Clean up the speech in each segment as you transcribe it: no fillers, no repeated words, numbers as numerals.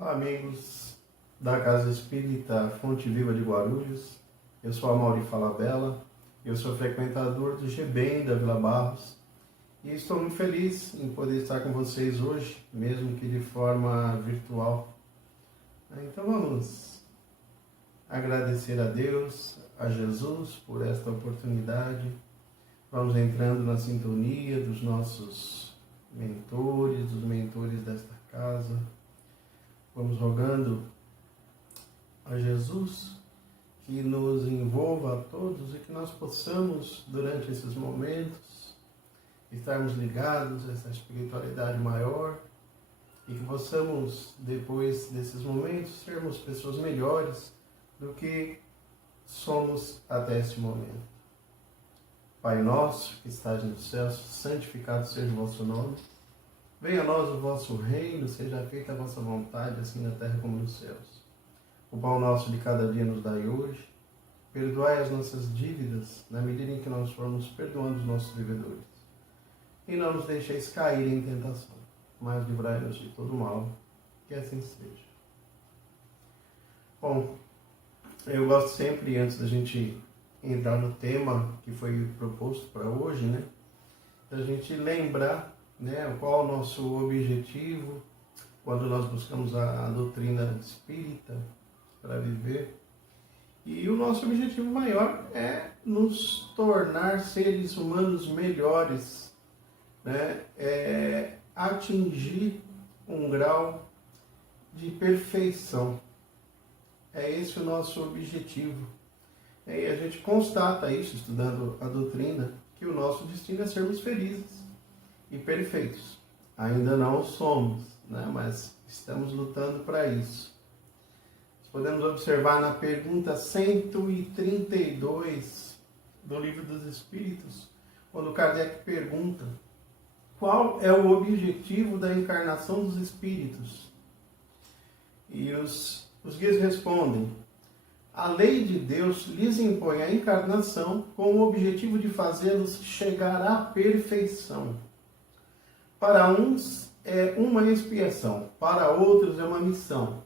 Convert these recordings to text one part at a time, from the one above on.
Olá, amigos da Casa Espírita Fonte Viva de Guarulhos. Eu sou Amaury Falabella, eu sou frequentador do GBEM da Vila Barros e estou muito feliz em poder estar com vocês hoje, mesmo que de forma virtual. Então vamos agradecer a Deus, a Jesus por esta oportunidade. Vamos entrando na sintonia dos nossos mentores, dos mentores desta casa. Vamos rogando a Jesus que nos envolva a todos e que nós possamos, durante esses momentos, estarmos ligados a essa espiritualidade maior e que possamos, depois desses momentos, sermos pessoas melhores do que somos até este momento. Pai nosso, que estás nos céus, santificado seja o vosso nome. Venha a nós o vosso reino, seja feita a vossa vontade, assim na terra como nos céus. O pão nosso de cada dia nos dai hoje. Perdoai as nossas dívidas, na medida em que nós formos perdoando os nossos devedores. E não nos deixeis cair em tentação, mas livrai-nos de todo mal, que assim seja. Bom, eu gosto sempre, antes da gente entrar no tema que foi proposto para hoje, da gente lembrar qual é o nosso objetivo quando nós buscamos a doutrina espírita para viver. E o nosso objetivo maior é nos tornar seres humanos melhores, atingir um grau de perfeição. É esse o nosso objetivo. E a gente constata isso, estudando a doutrina, que o nosso destino é sermos felizes e perfeitos. Ainda não somos, mas estamos lutando para isso. Nós podemos observar na pergunta 132 do Livro dos Espíritos, quando Kardec pergunta: qual é o objetivo da encarnação dos espíritos? E os guias respondem: a lei de Deus lhes impõe a encarnação com o objetivo de fazê-los chegar à perfeição. Para uns é uma expiação, para outros é uma missão.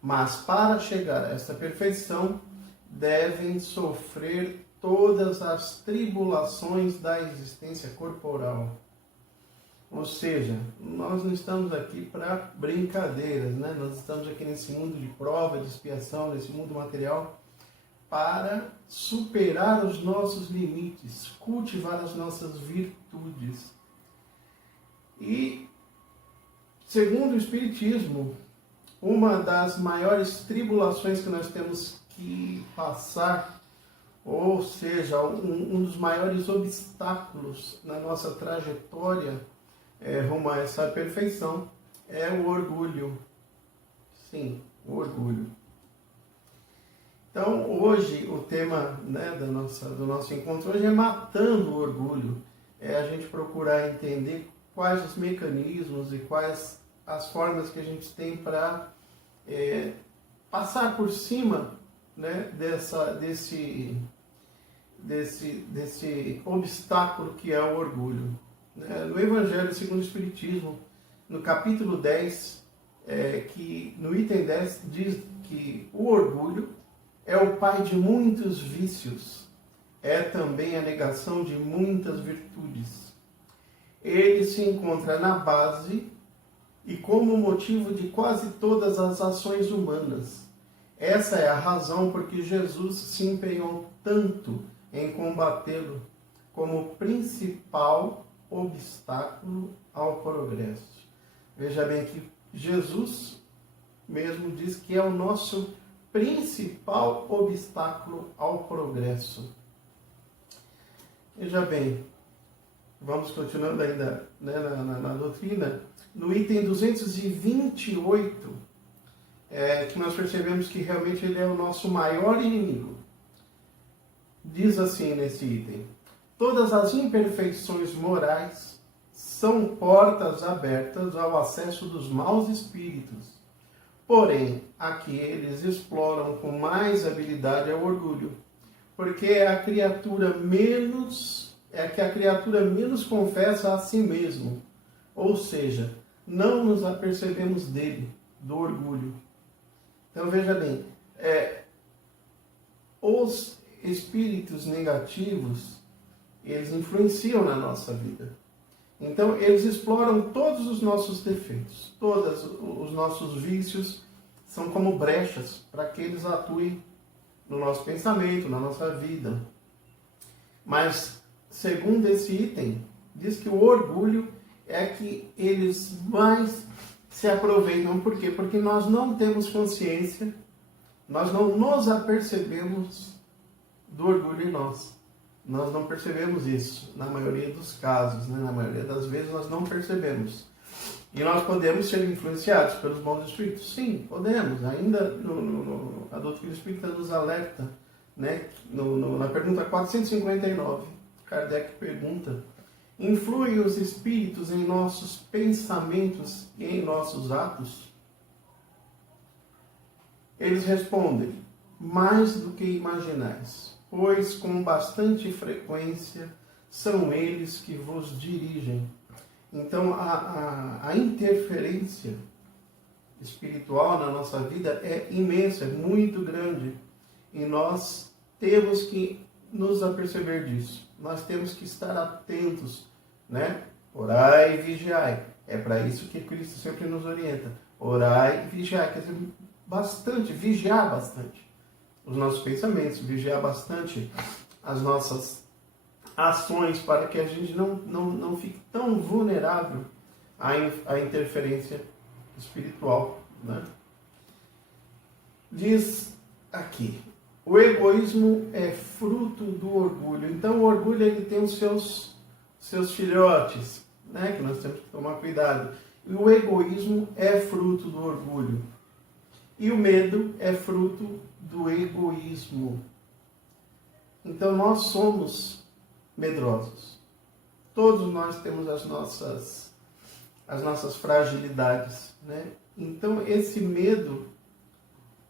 Mas para chegar a esta perfeição, devem sofrer todas as tribulações da existência corporal. Ou seja, nós não estamos aqui para brincadeiras, Nós estamos aqui nesse mundo de prova, de expiação, nesse mundo material, para superar os nossos limites, cultivar as nossas virtudes. E, segundo o Espiritismo, uma das maiores tribulações que nós temos que passar, ou seja, um dos maiores obstáculos na nossa trajetória rumo a essa perfeição, é o orgulho. Sim, o orgulho. Então, hoje, o tema do nosso encontro hoje é matando o orgulho. É a gente procurar entender quais os mecanismos e quais as formas que a gente tem para passar por cima desse obstáculo que é o orgulho. No Evangelho segundo o Espiritismo, no capítulo 10, que no item 10 diz que o orgulho é o pai de muitos vícios, é também a negação de muitas virtudes. Ele se encontra na base e como motivo de quase todas as ações humanas. Essa é a razão por que Jesus se empenhou tanto em combatê-lo como principal obstáculo ao progresso. Veja bem que Jesus mesmo diz que é o nosso principal obstáculo ao progresso. Veja bem, vamos continuando ainda na doutrina, no item 228, que nós percebemos que realmente ele é o nosso maior inimigo. Diz assim nesse item: todas as imperfeições morais são portas abertas ao acesso dos maus espíritos. Porém, aqui eles exploram com mais habilidade o orgulho, porque é a criatura que a criatura menos confessa a si mesmo. Ou seja, não nos apercebemos dele, do orgulho. Então veja bem, os espíritos negativos, eles influenciam na nossa vida. Então eles exploram todos os nossos defeitos, todos os nossos vícios são como brechas para que eles atuem no nosso pensamento, na nossa vida. Mas, segundo esse item, diz que o orgulho é que eles mais se aproveitam. Por quê? Porque nós não temos consciência, nós não nos apercebemos do orgulho em nós. Nós não percebemos isso, na maioria dos casos, né? Na maioria das vezes nós não percebemos. E nós podemos ser influenciados pelos bons espíritos? Sim, podemos. Ainda a doutrina espírita nos alerta, né? Na pergunta 459, Kardec pergunta: influem os espíritos em nossos pensamentos e em nossos atos? Eles respondem: mais do que imaginais, pois com bastante frequência são eles que vos dirigem. Então, a interferência espiritual na nossa vida é imensa, é muito grande. E nós temos que nos aperceber disso. Nós temos que estar atentos, né? Orai e vigiai. É para isso que Cristo sempre nos orienta. Orai e vigiai. Quer dizer, bastante, vigiar bastante os nossos pensamentos, vigiar bastante as nossas ações para que a gente não fique tão vulnerável à interferência espiritual, né? Diz aqui, o egoísmo é fruto do orgulho. Então o orgulho ele tem os seus filhotes, né? Que nós temos que tomar cuidado. E o egoísmo é fruto do orgulho. E o medo é fruto do egoísmo. Então nós somos medrosos. Todos nós temos as nossas fragilidades, né? Então esse medo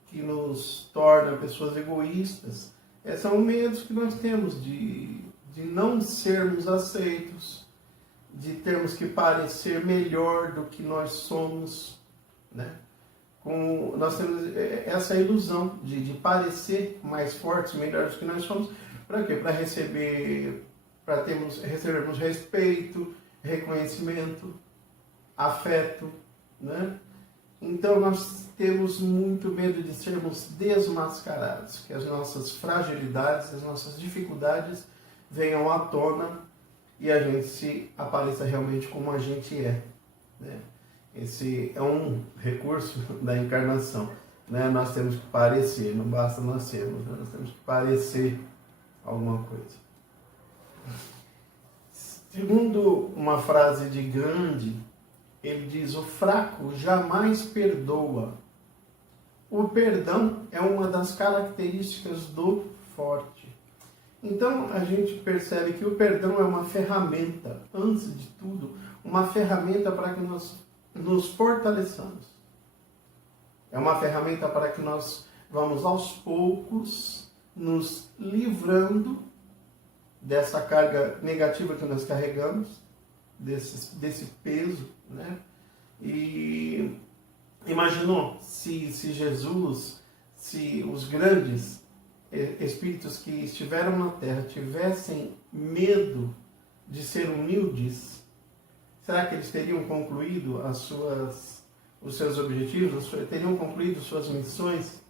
que nos torna pessoas egoístas, são medos que nós temos de não sermos aceitos, de termos que parecer melhor do que nós somos, né? Nós temos essa ilusão de parecer mais fortes, melhores do que nós somos. Para quê? Para recebermos respeito, reconhecimento, afeto, né? Então nós temos muito medo de sermos desmascarados, que as nossas fragilidades, as nossas dificuldades venham à tona e a gente se apareça realmente como a gente é, né? Esse é um recurso da encarnação, né? Nós temos que parecer, não basta nós sermos, né? Nós temos que parecer alguma coisa. Segundo uma frase de Gandhi, ele diz: o fraco jamais perdoa. O perdão é uma das características do forte. Então a gente percebe que o perdão é uma ferramenta, antes de tudo, uma ferramenta para que nós nos fortaleçamos. É uma ferramenta para que nós vamos aos poucos nos livrando dessa carga negativa que nós carregamos, desse peso, né? E imaginou se Jesus, se os grandes espíritos que estiveram na Terra tivessem medo de ser humildes, será que eles teriam concluído os seus objetivos, teriam concluído suas missões?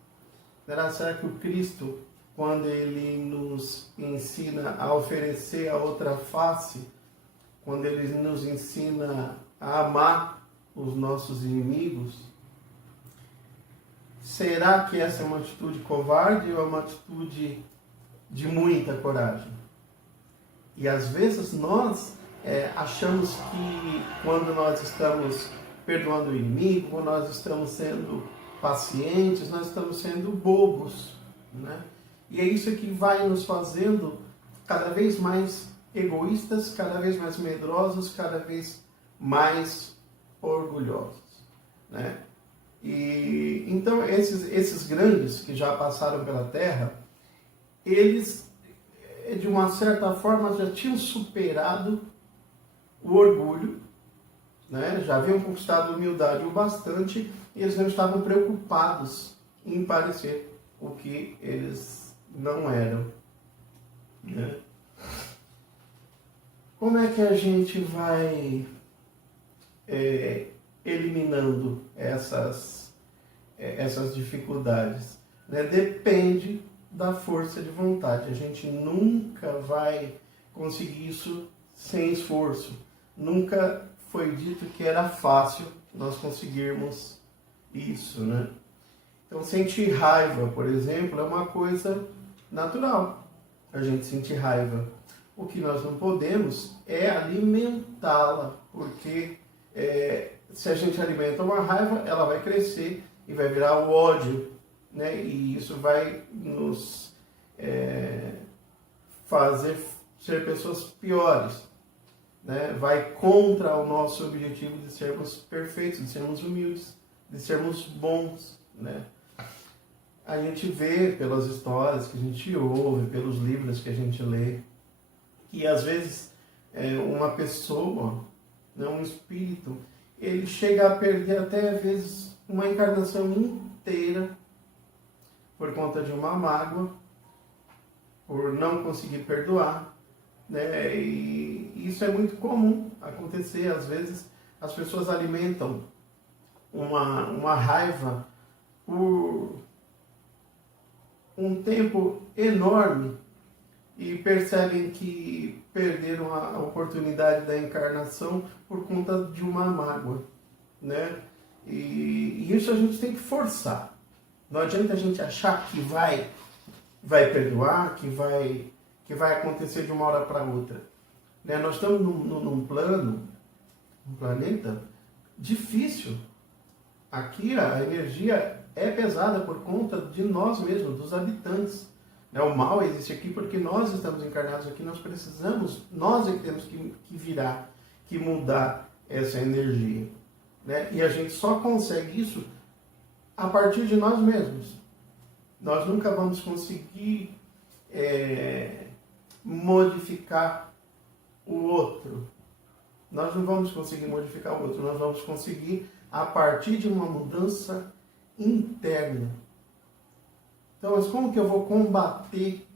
Será que o Cristo, quando ele nos ensina a oferecer a outra face, quando ele nos ensina a amar os nossos inimigos, será que essa é uma atitude covarde ou é uma atitude de muita coragem? E às vezes nós achamos que quando nós estamos perdoando o inimigo, quando nós estamos sendo pacientes, nós estamos sendo bobos, né? E é isso que vai nos fazendo cada vez mais egoístas, cada vez mais medrosos, cada vez mais orgulhosos, né? E então esses grandes que já passaram pela Terra, eles de uma certa forma já tinham superado o orgulho, né? Já haviam conquistado humildade o bastante e eles não estavam preocupados em parecer o que eles não eram, né? Como é que a gente vai eliminando essas dificuldades, né? Depende da força de vontade. A gente nunca vai conseguir isso sem esforço. Nunca foi dito que era fácil nós conseguirmos isso, né? Então, sentir raiva, por exemplo, é uma coisa natural. A gente sentir raiva. O que nós não podemos é alimentá-la, porque se a gente alimenta uma raiva, ela vai crescer e vai virar o ódio, né? E isso vai nos fazer ser pessoas piores, né? Vai contra o nosso objetivo de sermos perfeitos, de sermos humildes, de sermos bons, né? A gente vê pelas histórias que a gente ouve, pelos livros que a gente lê, que às vezes uma pessoa, né, um espírito, ele chega a perder até às vezes uma encarnação inteira por conta de uma mágoa, por não conseguir perdoar, né? E isso é muito comum acontecer. Às vezes as pessoas alimentam uma raiva por um tempo enorme e percebem que perderam a oportunidade da encarnação por conta de uma mágoa, né? E isso a gente tem que forçar. Não adianta a gente achar que vai perdoar, que vai acontecer de uma hora para outra, né? Nós estamos num planeta difícil. Aqui a energia é pesada por conta de nós mesmos, dos habitantes. O mal existe aqui porque nós estamos encarnados aqui, nós é que temos que virar, que mudar essa energia, né? E a gente só consegue isso a partir de nós mesmos. Nós nunca vamos conseguir modificar o outro. Nós não vamos conseguir modificar o outro, nós vamos conseguir a partir de uma mudança interna. Então, mas como que eu vou combater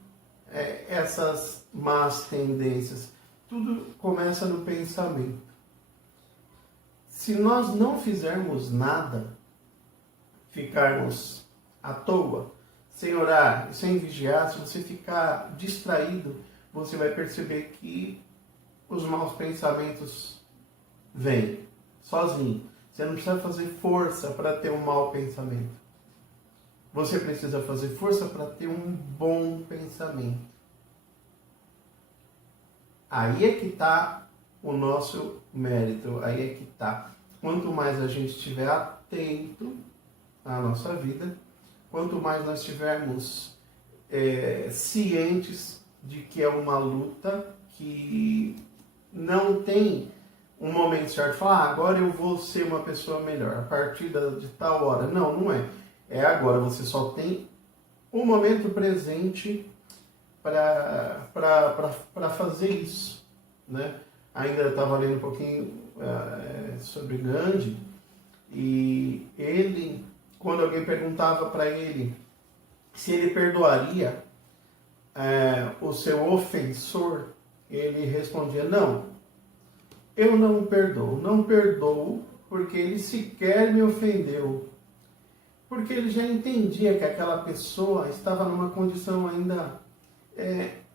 essas más tendências? Tudo começa no pensamento. Se nós não fizermos nada, ficarmos à toa, sem orar, sem vigiar, se você ficar distraído, você vai perceber que os maus pensamentos vêm sozinho. Você não precisa fazer força para ter um mau pensamento. Você precisa fazer força para ter um bom pensamento. Aí é que está o nosso mérito, aí é que está. Quanto mais a gente estiver atento à nossa vida, quanto mais nós estivermos cientes de que é uma luta, que não tem um momento certo, falar, agora eu vou ser uma pessoa melhor, a partir de tal hora. Não, não é. É agora, você só tem um momento presente para fazer isso, né? Ainda estava lendo um pouquinho sobre Gandhi, e ele, quando alguém perguntava para ele se ele perdoaria o seu ofensor, ele respondia, não, eu não perdoo. Não perdoo porque ele sequer me ofendeu. Porque ele já entendia que aquela pessoa estava numa condição ainda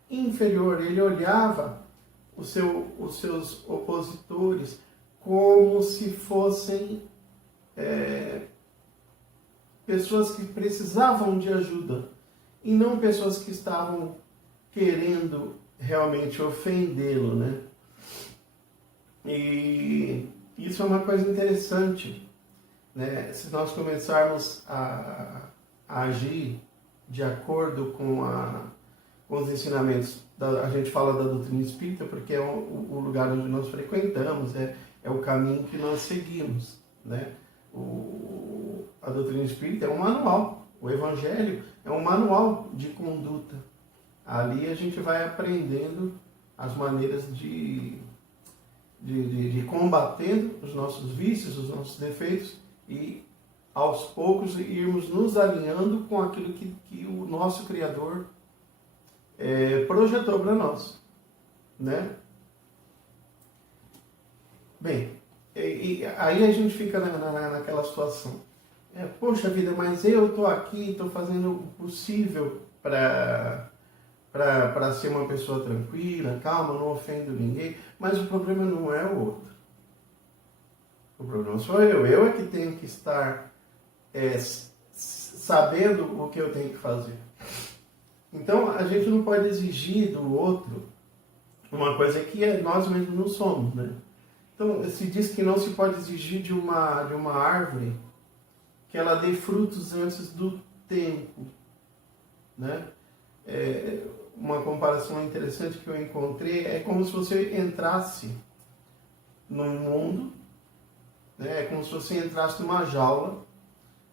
inferior. Ele olhava os seus opositores como se fossem pessoas que precisavam de ajuda e não pessoas que estavam querendo realmente ofendê-lo, né? E isso é uma coisa interessante, né? Se nós começarmos a agir de acordo com os ensinamentos, a gente fala da doutrina espírita porque é o lugar onde nós frequentamos, é o caminho que nós seguimos, né? A doutrina espírita é um manual, o evangelho é um manual de conduta. Ali a gente vai aprendendo as maneiras de combater os nossos vícios, os nossos defeitos e aos poucos, irmos nos alinhando com aquilo que o nosso Criador projetou para nós, né? Bem, aí a gente fica naquela situação. Poxa vida, mas eu estou aqui, estou fazendo o possível para ser uma pessoa tranquila, calma, não ofendo ninguém, mas o problema não é o outro. O problema sou eu. Eu é que tenho que estar sabendo o que eu tenho que fazer. Então, a gente não pode exigir do outro uma coisa que nós mesmos não somos, né? Então, se diz que não se pode exigir de uma árvore que ela dê frutos antes do tempo, né? Uma comparação interessante que eu encontrei é como se você entrasse num mundo, né? É como se você entrasse numa jaula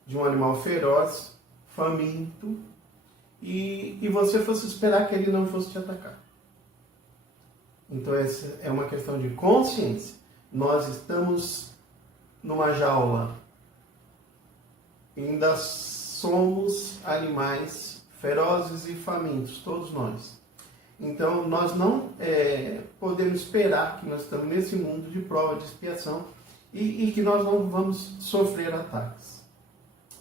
de um animal feroz, faminto, e você fosse esperar que ele não fosse te atacar. Então essa é uma questão de consciência. Nós estamos numa jaula, ainda somos animais ferozes e famintos, todos nós. Então nós não podemos esperar que nós estamos nesse mundo de prova, de expiação, e que nós não vamos sofrer ataques,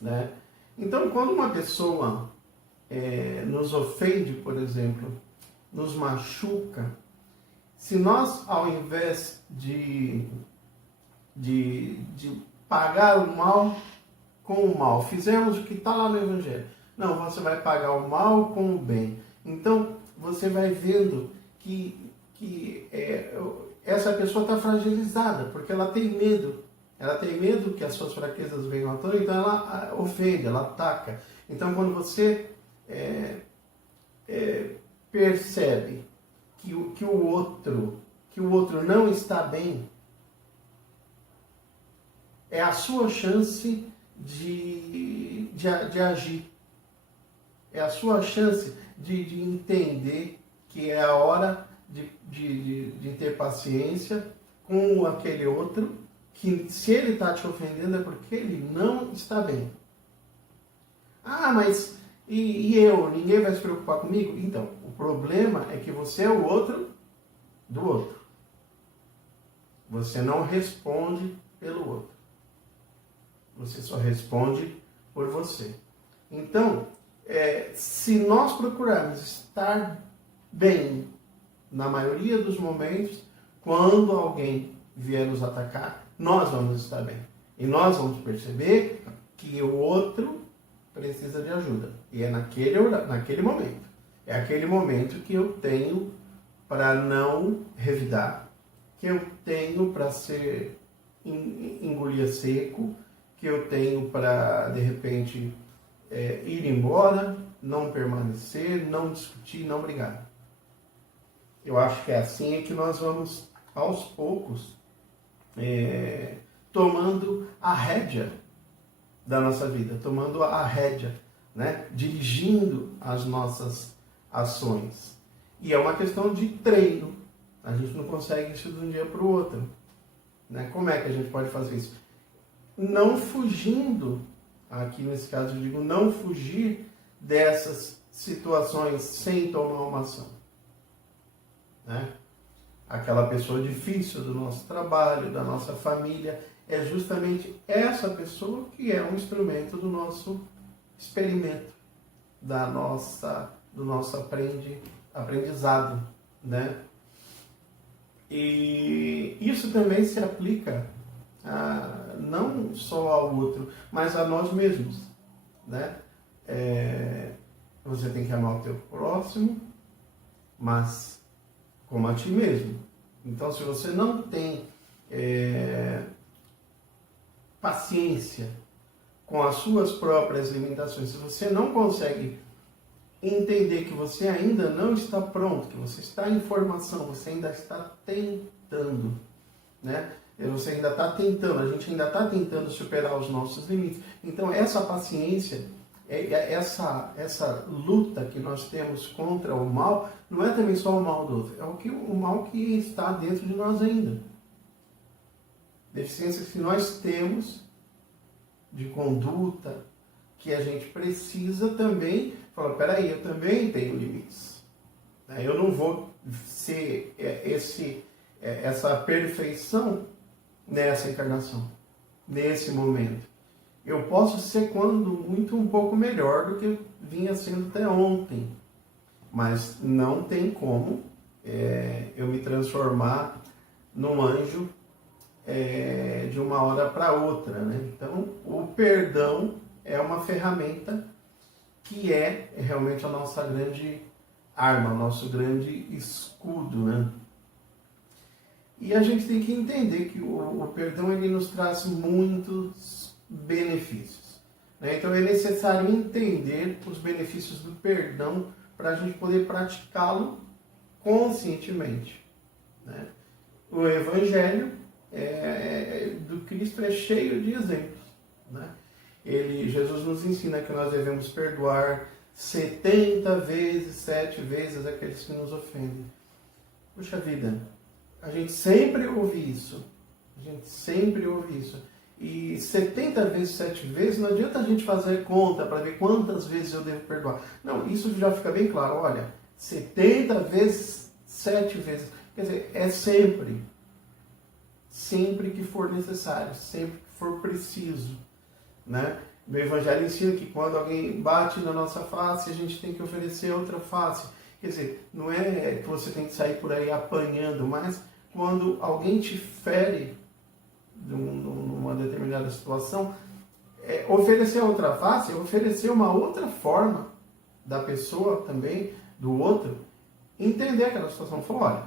né? Então, quando uma pessoa nos ofende, por exemplo, nos machuca, se nós, ao invés de pagar o mal com o mal, fizermos o que está lá no Evangelho, não, você vai pagar o mal com o bem. Então, você vai vendo que essa pessoa está fragilizada, porque ela tem medo. Ela tem medo que as suas fraquezas venham à tona, então ela ofende, ela ataca. Então, quando você percebe que o outro não está bem, é a sua chance de agir. É a sua chance de entender que é a hora de ter paciência com aquele outro, que se ele está te ofendendo é porque ele não está bem. Ah, mas e eu? Ninguém vai se preocupar comigo? Então, o problema é que você é o outro do outro. Você não responde pelo outro. Você só responde por você. Então, se nós procurarmos estar bem na maioria dos momentos, quando alguém vier nos atacar, nós vamos estar bem. E nós vamos perceber que o outro precisa de ajuda. E é naquele momento. É aquele momento que eu tenho para não revidar, que eu tenho para ser engolir seco, que eu tenho para, de repente, ir embora, não permanecer, não discutir, não brigar. Eu acho que é assim que nós vamos, aos poucos, tomando a rédea da nossa vida, tomando a rédea, né? Dirigindo as nossas ações. E é uma questão de treino. A gente não consegue isso de um dia para o outro, né? Como é que a gente pode fazer isso? Não fugindo, aqui nesse caso eu digo, não fugir dessas situações sem tomar uma ação, né? Aquela pessoa difícil do nosso trabalho, da nossa família, é justamente essa pessoa que é um instrumento do nosso experimento, do nosso aprendizado, né? E isso também se aplica não só ao outro, mas a nós mesmos, né? Você tem que amar o teu próximo, mas como a ti mesmo. Então, se você não tem paciência com as suas próprias limitações, se você não consegue entender que você ainda não está pronto, que você está em formação, você ainda está tentando, né? Você ainda está tentando, a gente ainda está tentando superar os nossos limites. Então, essa paciência, essa luta que nós temos contra o mal, não é também só o mal do outro, é o mal que está dentro de nós ainda. Deficiências que nós temos de conduta, que a gente precisa também falar, peraí, eu também tenho limites. Eu não vou ser essa perfeição nessa encarnação, nesse momento. Eu posso ser, quando muito, um pouco melhor do que vinha sendo até ontem. Mas não tem como eu me transformar num anjo de uma hora para outra, né? Então, o perdão é uma ferramenta que é realmente a nossa grande arma, o nosso grande escudo, né? E a gente tem que entender que o perdão ele nos traz muitos benefícios, né? Então, é necessário entender os benefícios do perdão para a gente poder praticá-lo conscientemente, né? O Evangelho do Cristo é cheio de exemplos, né? Jesus nos ensina que nós devemos perdoar 70 vezes, 7 vezes aqueles que nos ofendem. Puxa vida, a gente sempre ouve isso. E 70 vezes, 7 vezes, não adianta a gente fazer conta para ver quantas vezes eu devo perdoar. Não, isso já fica bem claro. Olha, 70 vezes, 7 vezes. Quer dizer, é sempre. Sempre que for necessário, sempre que for preciso, né? O Evangelho ensina que quando alguém bate na nossa face, a gente tem que oferecer outra face. Quer dizer, não é que você tem que sair por aí apanhando, mas quando alguém te fere numa determinada situação, oferecer outra face, oferecer uma outra forma da pessoa também, do outro, entender aquela situação. Falar, olha,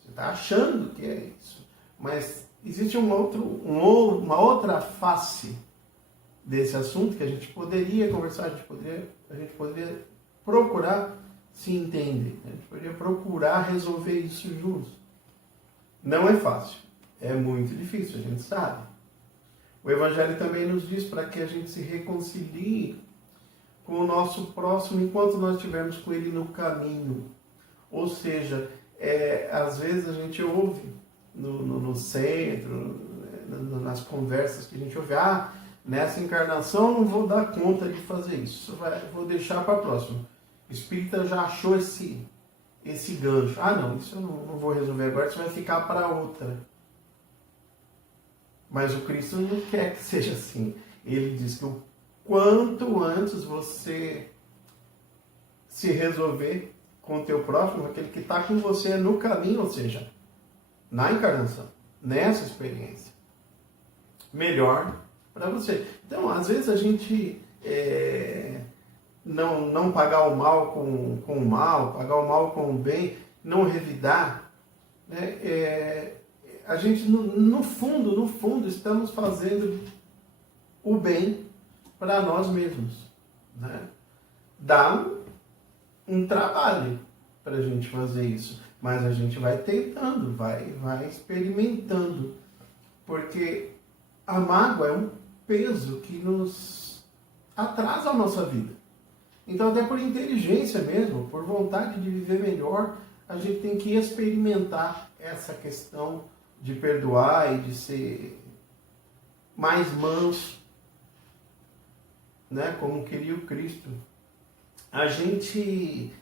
você está achando que é isso, mas existe uma outra face desse assunto que a gente poderia conversar, a gente poderia procurar se entender, a gente poderia procurar resolver isso juntos. Não é fácil, é muito difícil, a gente sabe. O Evangelho também nos diz para que a gente se reconcilie com o nosso próximo enquanto nós estivermos com ele no caminho. Ou seja, às vezes a gente ouve no centro, nas conversas que a gente ouve, nessa encarnação não vou dar conta de fazer isso, vou deixar para a próxima. O espírita já achou esse gancho. Não, isso eu não vou resolver agora, isso vai ficar para outra. Mas o Cristo não quer que seja assim. Ele diz que o quanto antes você se resolver com o teu próximo, aquele que está com você no caminho, ou seja, na encarnação, nessa experiência, melhor para você. Então, às vezes a gente não pagar o mal com o mal, pagar o mal com o bem, não revidar, né? A gente, no fundo, estamos fazendo o bem para nós mesmos, né? Dá um trabalho para a gente fazer isso, mas a gente vai tentando, vai experimentando, porque a mágoa é um peso que nos atrasa a nossa vida. Então, até por inteligência mesmo, por vontade de viver melhor, a gente tem que experimentar essa questão de perdoar e de ser mais manso, né? Como queria o Cristo. A gente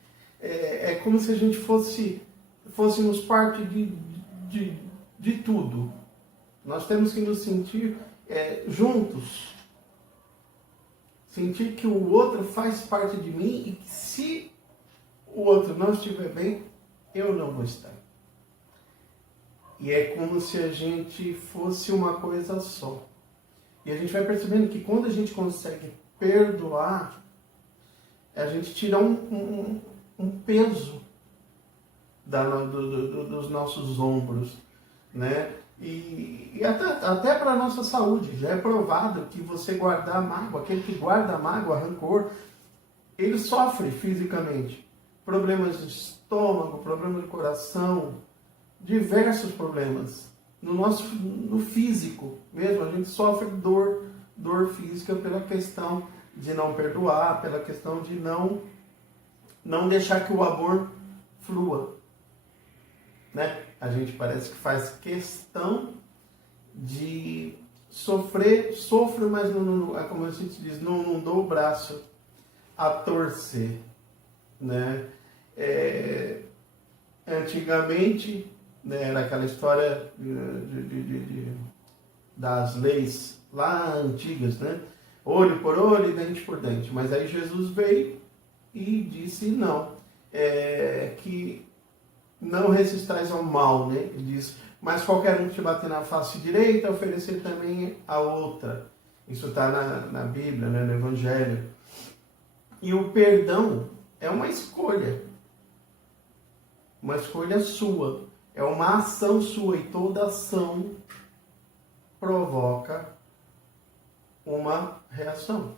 é como se a gente fôssemos parte de tudo. Nós temos que nos sentir juntos. Sentir que o outro faz parte de mim e que se o outro não estiver bem, eu não vou estar. E é como se a gente fosse uma coisa só. E a gente vai percebendo que quando a gente consegue perdoar, a gente tira um peso dos nossos ombros, né? E até para a nossa saúde. Já é provado que você guardar mágoa, aquele que guarda mágoa, rancor, ele sofre fisicamente. Problemas de estômago, problemas de coração, diversos problemas. No físico mesmo, a gente sofre dor física pela questão de não perdoar, pela questão de não deixar que o amor flua, né? A gente parece que faz questão de sofro, mas não, como a gente diz, não dou o braço a torcer, né? Antigamente, né, era aquela história das leis lá antigas, né? Olho por olho e dente por dente. Mas aí Jesus veio e disse não, que não resistais ao mal, né? Ele diz, mas qualquer um que te bater na face direita, oferecer também a outra. Isso está na Bíblia, né, no Evangelho. E o perdão é uma escolha sua, é uma ação sua, e toda ação provoca uma reação.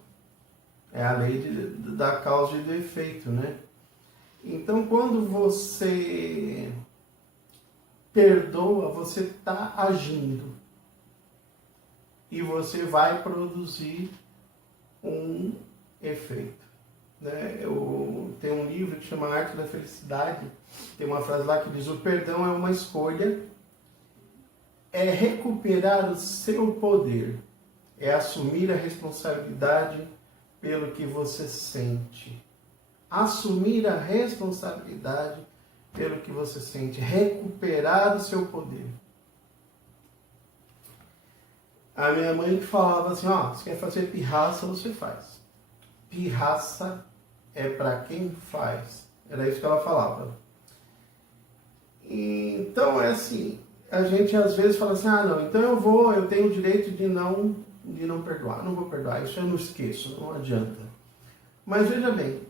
É a lei da causa e do efeito, né? Então, quando você perdoa, você está agindo. E você vai produzir um efeito. Né? Tem um livro que chama Arte da Felicidade. Tem uma frase lá que diz: o perdão é uma escolha, é recuperar o seu poder, é assumir a responsabilidade pelo que você sente. Assumir a responsabilidade pelo que você sente, recuperar o seu poder. A minha mãe falava assim, você quer fazer pirraça, você faz. Pirraça é para quem faz. Era isso que ela falava. Então é assim, a gente às vezes fala assim, não, então eu tenho o direito de não perdoar, não vou perdoar, isso eu não esqueço, não adianta. Mas veja bem,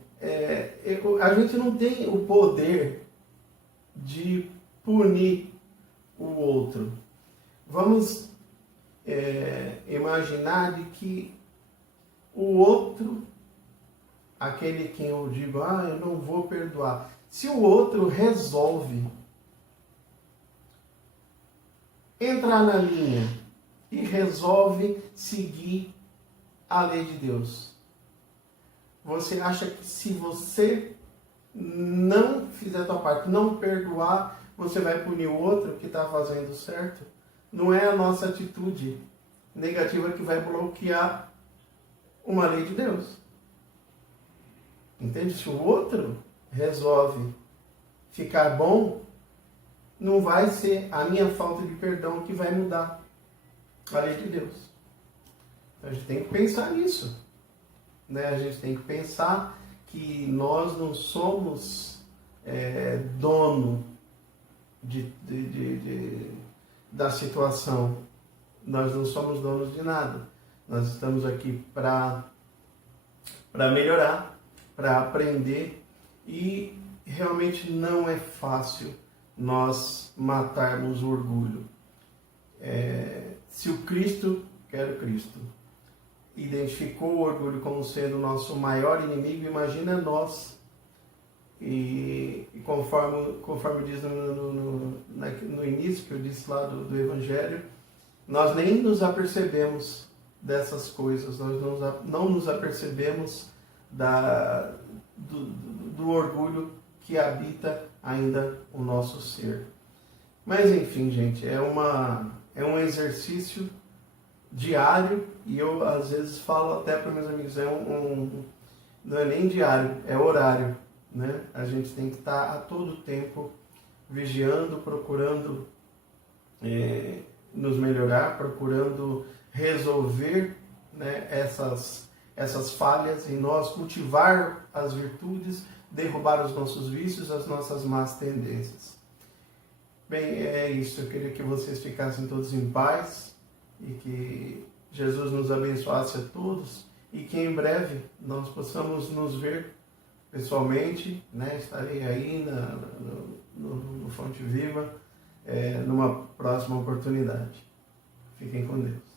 a gente não tem o poder de punir o outro. Vamos imaginar de que o outro, aquele quem eu digo, eu não vou perdoar, se o outro resolve entrar na linha e resolve seguir a lei de Deus, você acha que se você não fizer a tua parte, não perdoar, você vai punir o outro que está fazendo certo? Não é a nossa atitude negativa que vai bloquear uma lei de Deus. Entende? Se o outro resolve ficar bom, não vai ser a minha falta de perdão que vai mudar a lei de Deus. Então a gente tem que pensar nisso. Né? A gente tem que pensar que nós não somos dono da situação. Nós não somos donos de nada. Nós estamos aqui para melhorar, para aprender, e realmente não é fácil nós matarmos o orgulho. Se o Cristo, identificou o orgulho como sendo o nosso maior inimigo, imagina nós. E conforme diz no início, que eu disse lá do Evangelho, nós nem nos apercebemos dessas coisas, nós não nos apercebemos do orgulho que habita ainda o nosso ser. Mas enfim, gente, é um exercício diário, e eu às vezes falo até para meus amigos, não é nem diário, é horário. Né? A gente tem que estar a todo tempo vigiando, procurando nos melhorar, procurando resolver, né, essas falhas em nós, cultivar as virtudes, derrubar os nossos vícios, as nossas más tendências. Bem, é isso. Eu queria que vocês ficassem todos em paz e que Jesus nos abençoasse a todos e que em breve nós possamos nos ver pessoalmente, né? Estarei aí no Fonte Viva numa próxima oportunidade. Fiquem com Deus.